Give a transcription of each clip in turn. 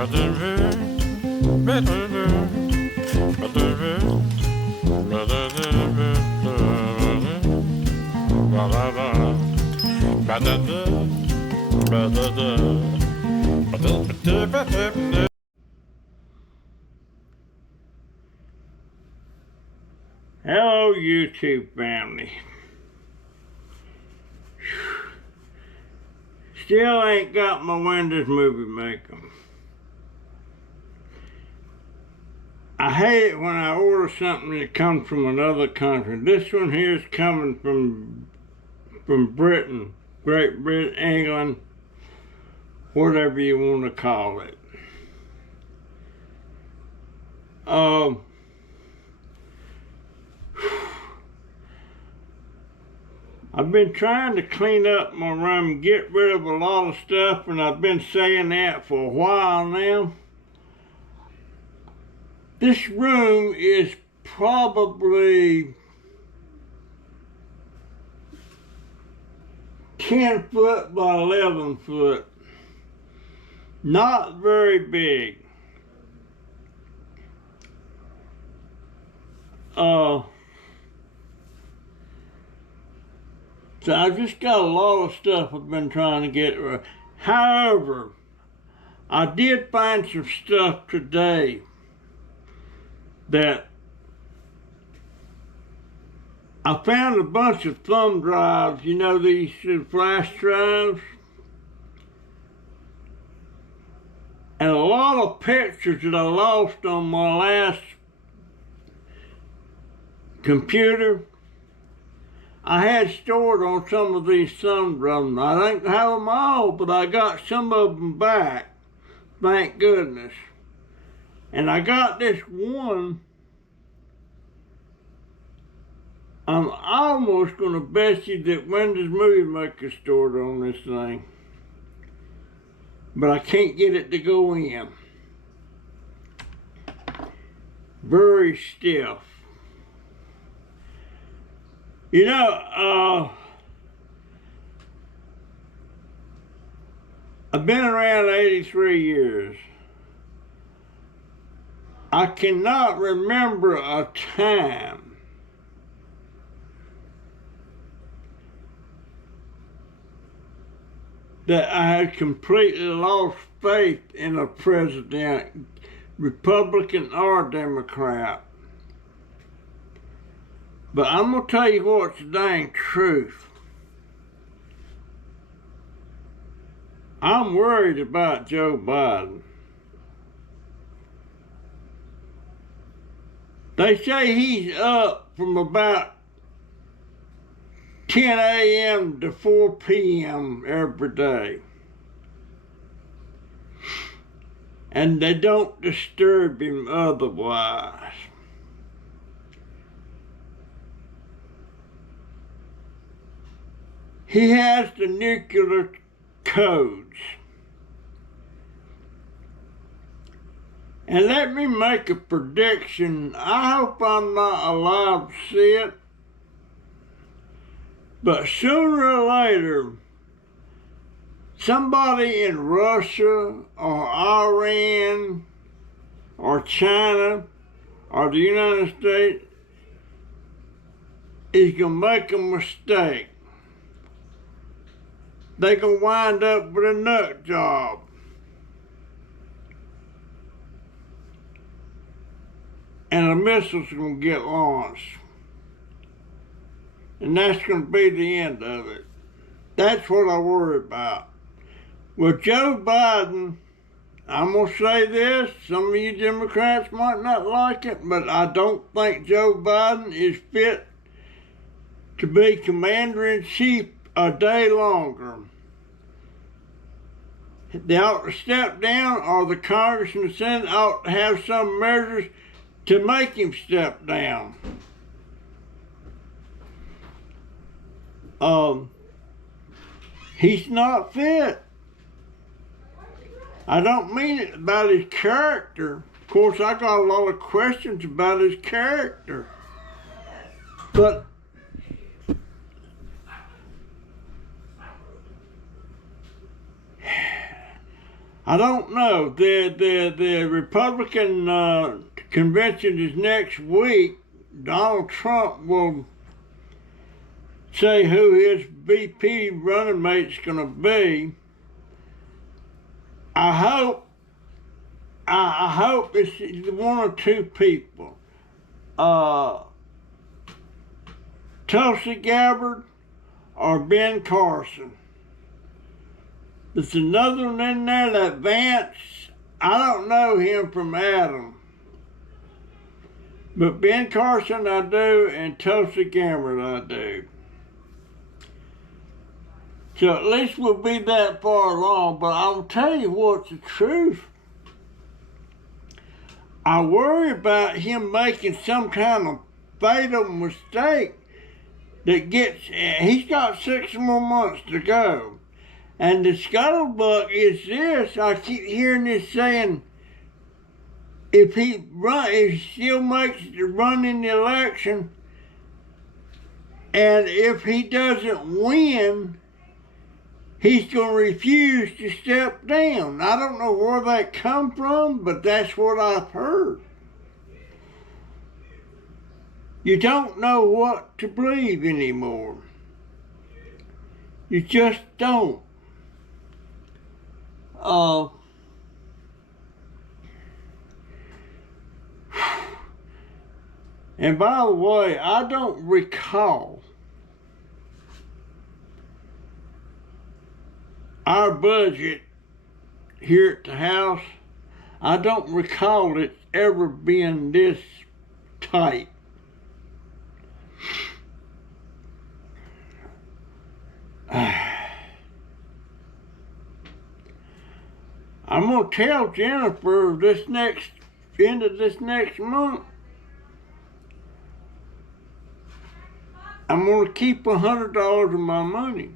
Hello, YouTube family. Still ain't got my Windows Movie Maker. I hate it when I order something that comes from another country. This one here is coming from Britain, Great Britain, England, whatever you want to call it. I've been trying to clean up my room, get rid of a lot of stuff, and I've been saying that for a while now. This room is probably 10 foot by 11 foot. Not very big. So I've just got a lot of stuff I've been trying to get rid of. However, I did find some stuff today that I found a bunch of thumb drives, you know, these flash drives, and a lot of pictures that I lost on my last computer. I had stored on some of these thumb drives. I don't have them all, but I got some of them back, thank goodness. And I got this one. I'm almost going to bet you that Windows Movie Maker stored on this thing. But I can't get it to go in. Very stiff. You know, I've been around 83 years. I cannot remember a time that I had completely lost faith in a president, Republican or Democrat. But I'm going to tell you what's the dang truth. I'm worried about Joe Biden. They say he's up from about 10 a.m. to 4 p.m. every day. And they don't disturb him otherwise. He has the nuclear codes. And let me make a prediction. I hope I'm not allowed to see it. But sooner or later, somebody in Russia or Iran or China or the United States is going to make a mistake. They're going to wind up with a nut job. And a missile's going to get launched. And that's going to be the end of it. That's what I worry about. With Joe Biden, I'm going to say this, some of you Democrats might not like it, but I don't think Joe Biden is fit to be commander-in-chief a day longer. They ought to step down, or the Congress and the Senate ought to have some measures to make him step down. He's not fit. I don't mean it about his character. Of course, I got a lot of questions about his character. But I don't know. The Republican convention is next week. Donald Trump will say who his VP running mate's going to be. I hope it's one or two people. Tulsi Gabbard or Ben Carson. There's another one in there, that Vance. I don't know him from Adam. But Ben Carson I do, and Tulsi Gabbard I do. So at least we'll be that far along, but I'll tell you what's the truth. I worry about him making some kind of fatal mistake that he's got 6 more months to go. And the scuttlebutt is this, I keep hearing this saying, if he still makes the run in the election, and if he doesn't win, he's going to refuse to step down. I don't know where that come from, but that's what I've heard. You don't know what to believe anymore. You just don't. And by the way, I don't recall our budget here at the house. I don't recall it ever being this tight. I'm going to tell Jennifer end of this next month, I'm going to keep $100 of my money.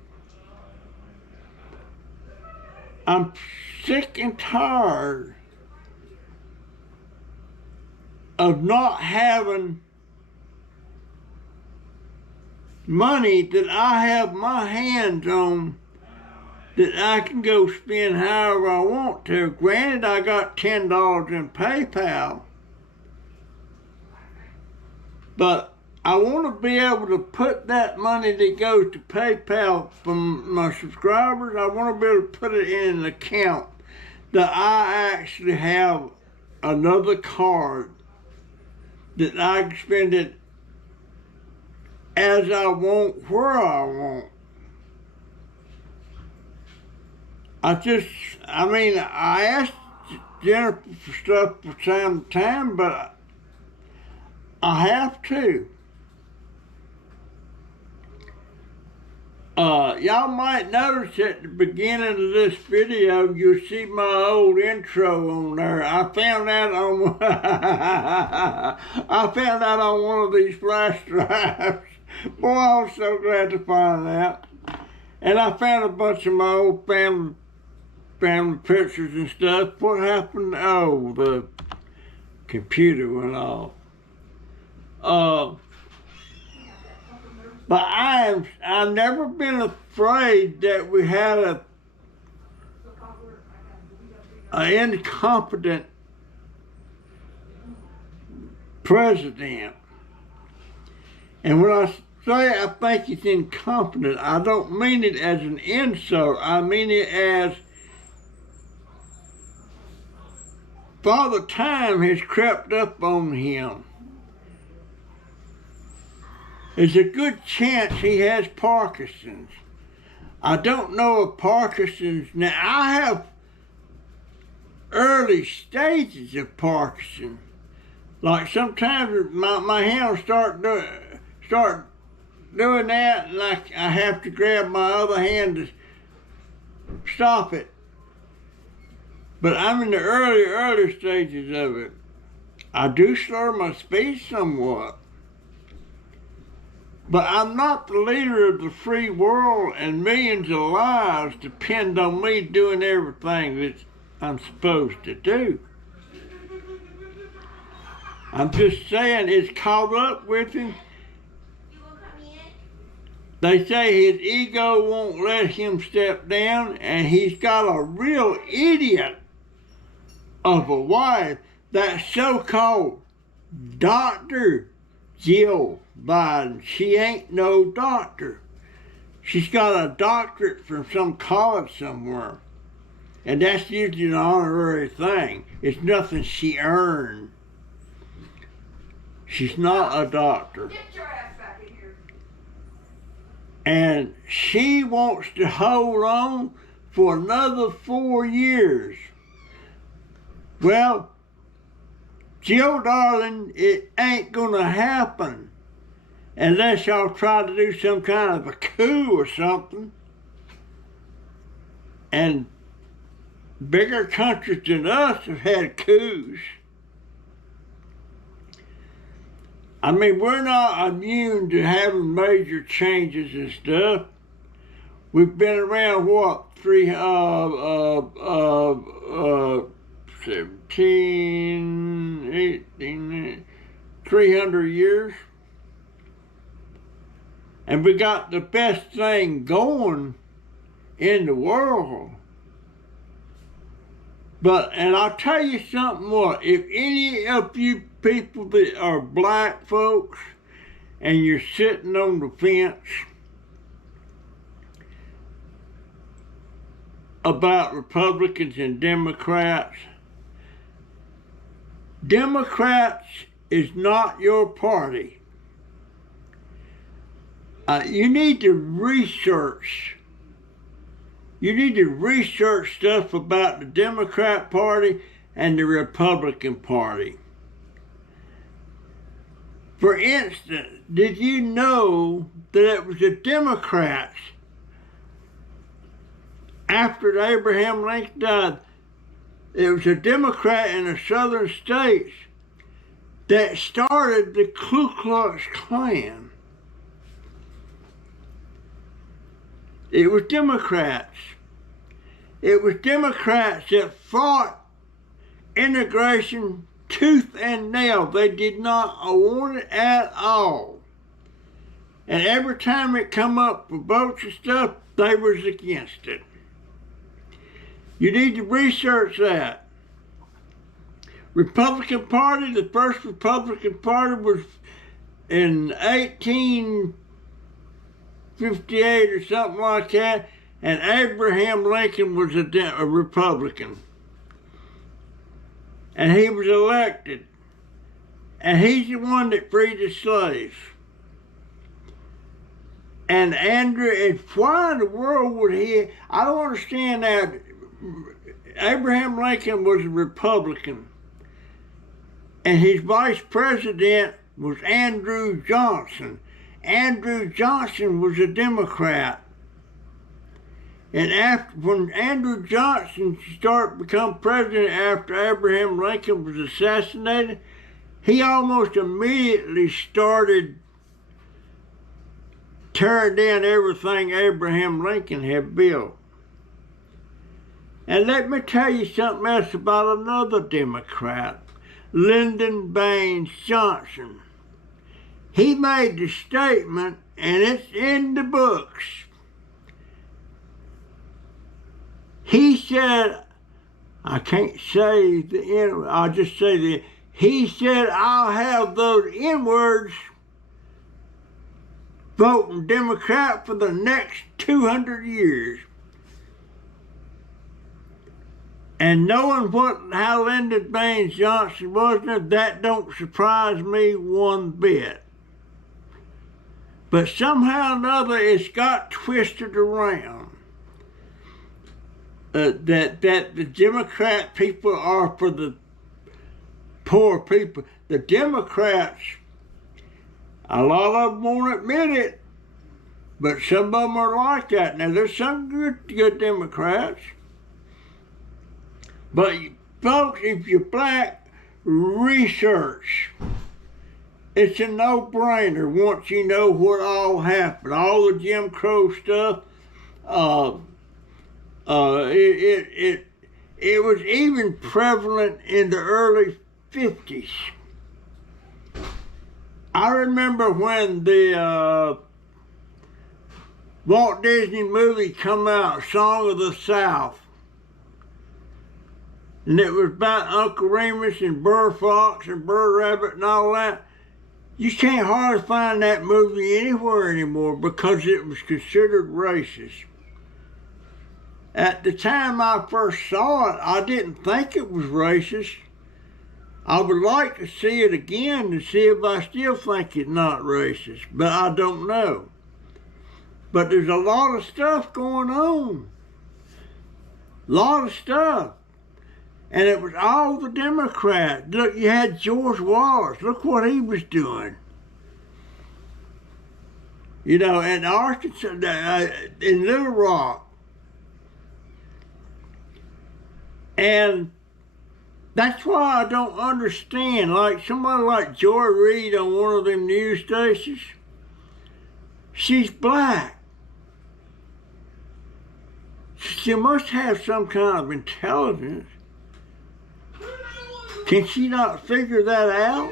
I'm sick and tired of not having money that I have my hands on that I can go spend however I want to. Granted, I got $10 in PayPal, but I want to be able to put that money that goes to PayPal from my subscribers, I want to be able to put it in an account that I actually have another card that I can spend it as I want, where I want. I asked Jennifer for stuff from time to time, but I have to. Y'all might notice at the beginning of this video, you'll see my old intro on there. I found that on one of these flash drives. Boy, I was so glad to find that. And I found a bunch of my old family pictures and stuff. What happened? Oh, the computer went off. But I've never been afraid that we had an incompetent president. And when I say I think he's incompetent, I don't mean it as an insult. I mean it as Father Time has crept up on him. There's a good chance he has Parkinson's. I don't know if Parkinson's, now I have early stages of Parkinson's. Like sometimes my hands start doing that, and I have to grab my other hand to stop it. But I'm in the early stages of it. I do slur my speech somewhat. But I'm not the leader of the free world, and millions of lives depend on me doing everything that I'm supposed to do. I'm just saying it's caught up with him. They say his ego won't let him step down, and he's got a real idiot of a wife, that so-called Dr. Jill Biden. She ain't no doctor. She's got a doctorate from some college somewhere. And that's usually an honorary thing. It's nothing she earned. She's not a doctor. Get your ass back in here. And she wants to hold on for another 4 years. Well, Jill, darling, it ain't gonna happen unless y'all try to do some kind of a coup or something. And bigger countries than us have had coups. I mean, we're not immune to having major changes and stuff. We've been around, what, 17, 18, 300 years. And we got the best thing going in the world. And I'll tell you something more. If any of you people that are black folks and you're sitting on the fence about Republicans and Democrats, Democrats is not your party. You need to research. You need to research stuff about the Democrat Party and the Republican Party. For instance, did you know that it was the Democrats, after Abraham Lincoln died, it was a Democrat in the southern states that started the Ku Klux Klan. It was Democrats. It was Democrats that fought integration tooth and nail. They did not want it at all. And every time it come up for votes and stuff, they was against it. You need to research that. Republican Party, the first Republican Party was in 1858 or something like that, and Abraham Lincoln was a Republican. And he was elected. And he's the one that freed the slaves. And why in the world would he, I don't understand that. Abraham Lincoln was a Republican. And his vice president was Andrew Johnson. Andrew Johnson was a Democrat. And when Andrew Johnson started to become president after Abraham Lincoln was assassinated, he almost immediately started tearing down everything Abraham Lincoln had built. And let me tell you something else about another Democrat, Lyndon Baines Johnson. He made the statement, and it's in the books. He said, I can't say the N, I'll just say he said, I'll have those N-words voting Democrat for the next 200 years. And knowing how Lyndon Baines Johnson was, that don't surprise me one bit. But somehow or another, it's got twisted around. That the Democrat people are for the poor people. The Democrats, a lot of them won't admit it, but some of them are like that. Now, there's some good Democrats. But folks, if you're black, research. It's a no-brainer once you know what all happened. All the Jim Crow stuff, it was even prevalent in the early 50s. I remember when the Walt Disney movie come out, Song of the South. and it was about Uncle Remus and Burr Fox and Burr Rabbit and all that. You can't hardly find that movie anywhere anymore because it was considered racist. At the time I first saw it, I didn't think it was racist. I would like to see it again to see if I still think it's not racist, but I don't know. But there's a lot of stuff going on. A lot of stuff. And it was all the Democrats. Look, you had George Wallace. Look what he was doing. You know, in Arkansas, in Little Rock. And that's why I don't understand. Like somebody like Joy Reid on one of them news stations, she's black. She must have some kind of intelligence. Can she not figure that out?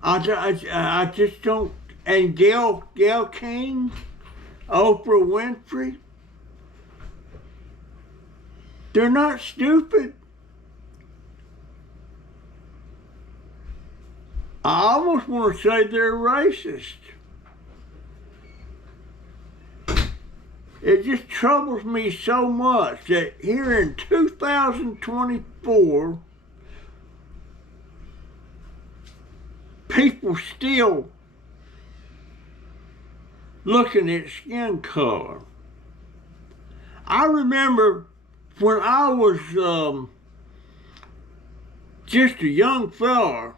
I just don't. And Gail King, Oprah Winfrey, they're not stupid. I almost want to say they're racist. It just troubles me so much that here in 2024, people still looking at skin color. I remember when I was just a young fella,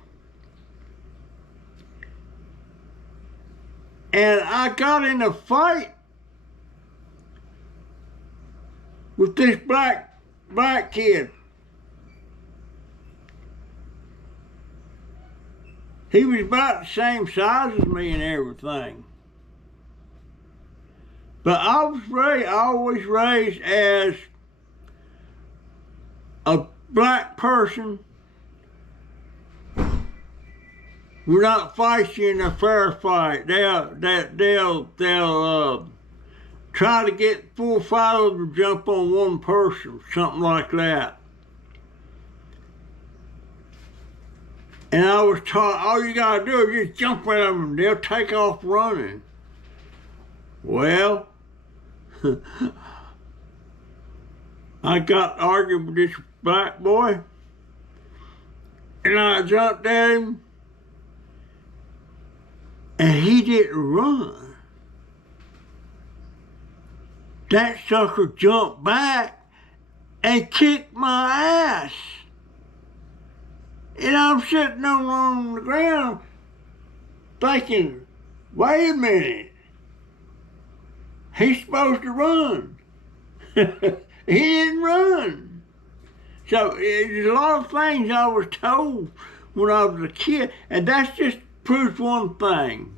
and I got in a fight with this black kid. He was about the same size as me and everything. But I was always raised as a black person. We're not fighting a fair fight. They'll try to get 4 or 5 of them to jump on one person, something like that. And I was taught, all you gotta do is just jump at them and they'll take off running. Well, I got arguing with this black boy, and I jumped at him, and he didn't run. That sucker jumped back and kicked my ass. And I'm sitting on the ground thinking, wait a minute, he's supposed to run. He didn't run. So there's a lot of things I was told when I was a kid, and that's just proves one thing.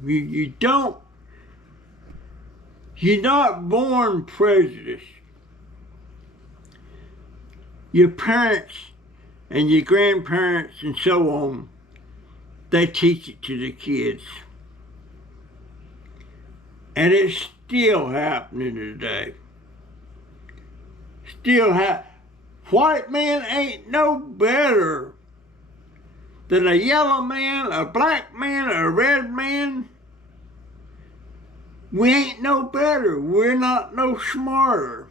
You're not born prejudiced. Your parents and your grandparents and so on, they teach it to the kids. And it's still happening today. White man ain't no better than a yellow man, a black man, a red man. We ain't no better. We're not no smarter.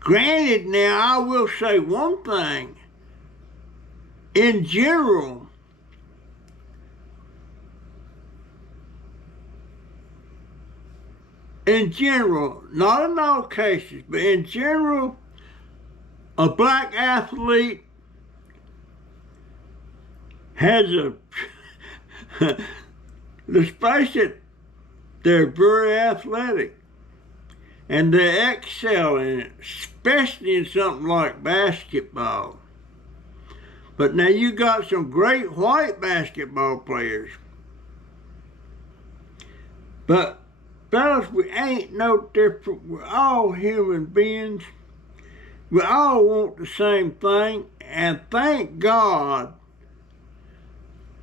Granted, now I will say one thing. In general, not in all cases, but in general, a black athlete has let's face it, they're very athletic and they excel in it, especially in something like basketball. But now you got some great white basketball players. But fellas, we ain't no different. We're all human beings. We all want the same thing, and thank God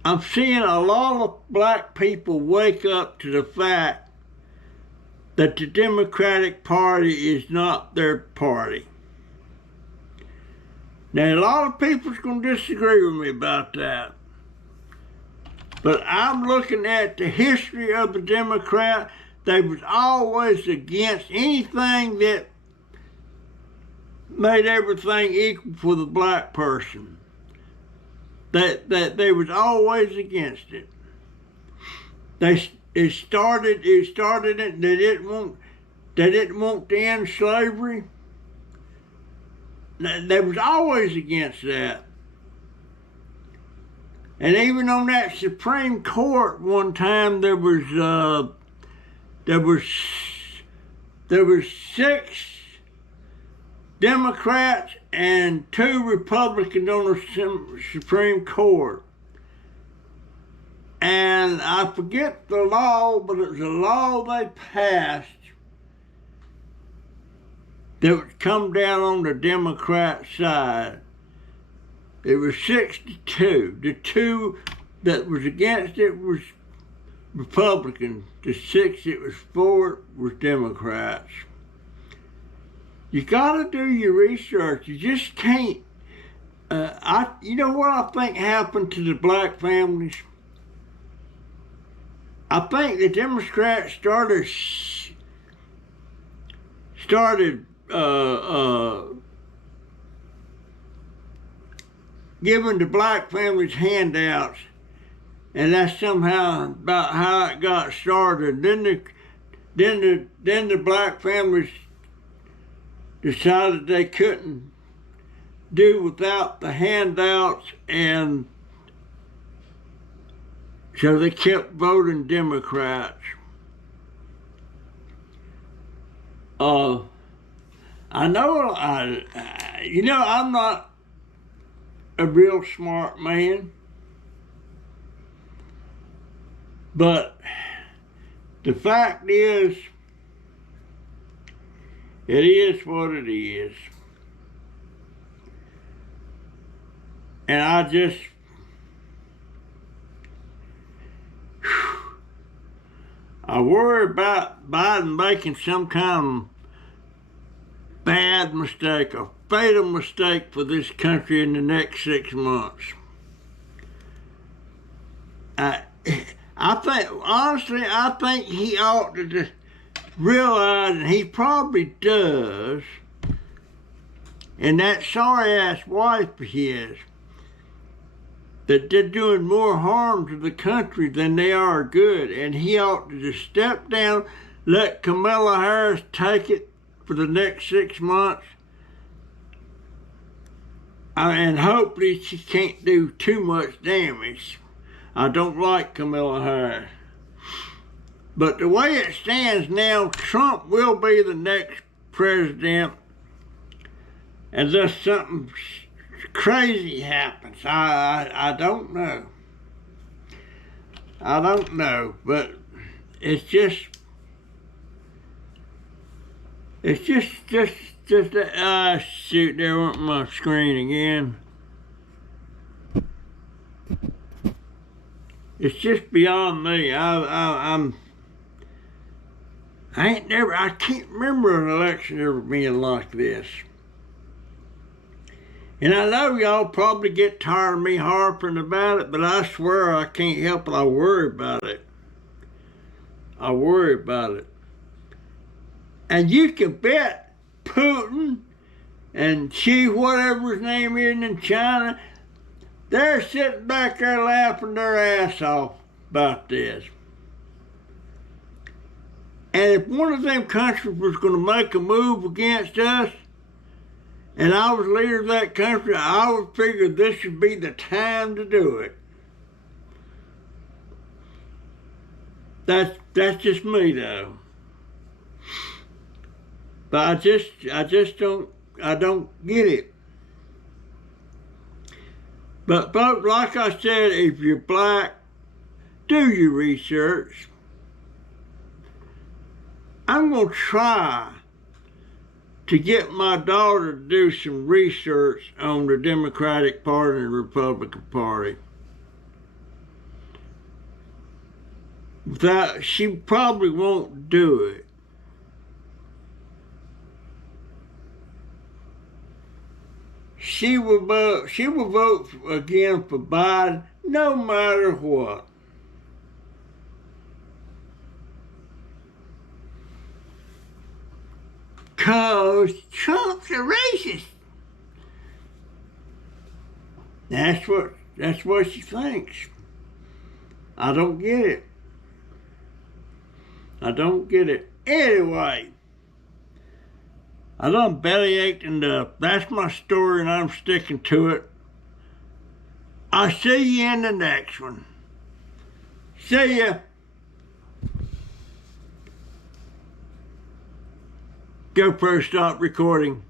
I'm seeing a lot of black people wake up to the fact that the Democratic Party is not their party. Now, a lot of people's going to disagree with me about that. But I'm looking at the history of the Democrat. They was always against anything that made everything equal for the black person. That they was always against it. It started it. They didn't want to end slavery. They was always against that. And even on that Supreme Court one time, there was 6 Democrats and 2 Republicans on the Supreme Court. And I forget the law, but it was a law they passed that would come down on the Democrat side. It was 6-2. The 2 that was against it was Republicans. The 6 it was for was Democrats. You gotta do your research. You just can't. You know what I think happened to the black families? I think the Democrats started giving the black families handouts, and that's somehow about how it got started. Then the black families decided they couldn't do without the handouts, and so they kept voting Democrats. I know, I'm not a real smart man, but the fact is, it is what it is. And I worry about Biden making some kind of bad mistake, a fatal mistake for this country in the next 6 months. I think he ought to just realize, and he probably does, and that sorry-ass wife of his, that they're doing more harm to the country than they are good, and he ought to just step down, let Kamala Harris take it for the next 6 months, and hopefully she can't do too much damage. I don't like Kamala Harris. But the way it stands now, Trump will be the next president unless something crazy happens. I don't know. I don't know, but it's just shoot, there went my screen again. It's just beyond me. I can't remember an election ever being like this. And I know y'all probably get tired of me harping about it, but I swear I can't help it. I worry about it. I worry about it. And you can bet Putin and Xi, whatever his name is in China, they're sitting back there laughing their ass off about this. And if one of them countries was going to make a move against us, and I was leader of that country, I would figure this would be the time to do it. That's just me, though. But I don't get it. But folks, like I said, if you're black, do your research. I'm going to try to get my daughter to do some research on the Democratic Party and the Republican Party. She probably won't do it. she will vote again for Biden no matter what. Cause Trump's a racist. That's what she thinks. I don't get it. I don't get it. Anyway, I done bellyached enough. That's my story and I'm sticking to it. I'll see you in the next one. See ya. GoPro stop recording.